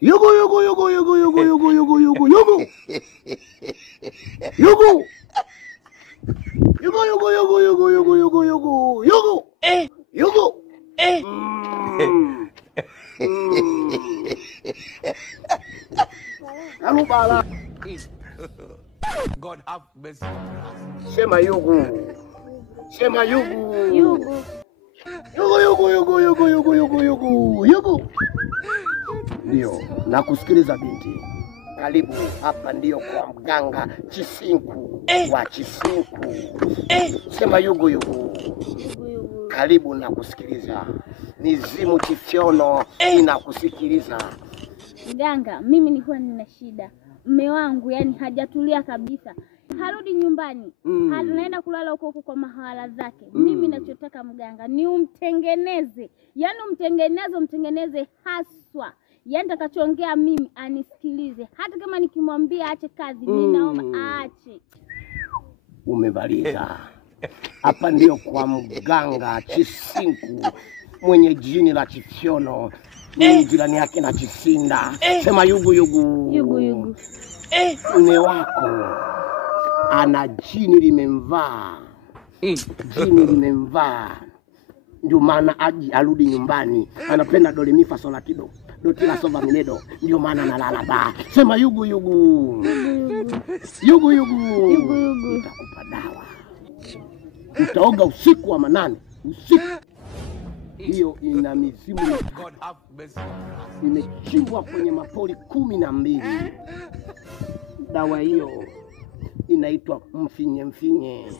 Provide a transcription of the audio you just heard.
Yugu yugu yugu yugu yugu yugu yugu yugu yugu. Yugu. Yugu yugu yugu yugu yugu yugu yugu yugu. Yugu. Alubala. God have mercy. Sema yugu. Sema yugu. Yugu. Yugu yugu yugu yugu yugu yugu yugu yugu. Ndio, nakusikiliza binti. Karibu hapa ndio kwa mganga Chisinku wa Chisinku. Sema yugu yugu. Karibu nakusikiliza. Mizimu Chifyono inakusikiliza. Mganga, mimi nilikuwa nina shida. Mume wangu yani hajatulia kabisa. Harudi nyumbani. Anaenda kulala huko kwa mahala zake. Mimi nachotaka mganga ni umtengeneze. Yaani umtengeneze haswa. Yaani takachoongea mimi anisikilize. Hata kama nikimwambia aache kazi, ninaomba aache. Umemaliza. Hapa ndio kwa mganga Chisinku mwenye jini la Chifyono. Ni jirani yake na Chisinda. Sema yugu yugu. Yugu yugu. Mume wako ana jini limemvaa. Jini limemvaa. Ndio maana arudi nyumbani. Anapenda dole mifa sola kido. Doti la sova minedo. Ndio maana analala ba. Sema yugu yugu. Yugu yugu. Yugu yugu. Nitakupa dawa. Utaoga usiku wa manane. Usiku. Hiyo ina mizimu God have mercy. imechimbwa kwenye mapori 12. Dawa hiyo inaitwa mfinye.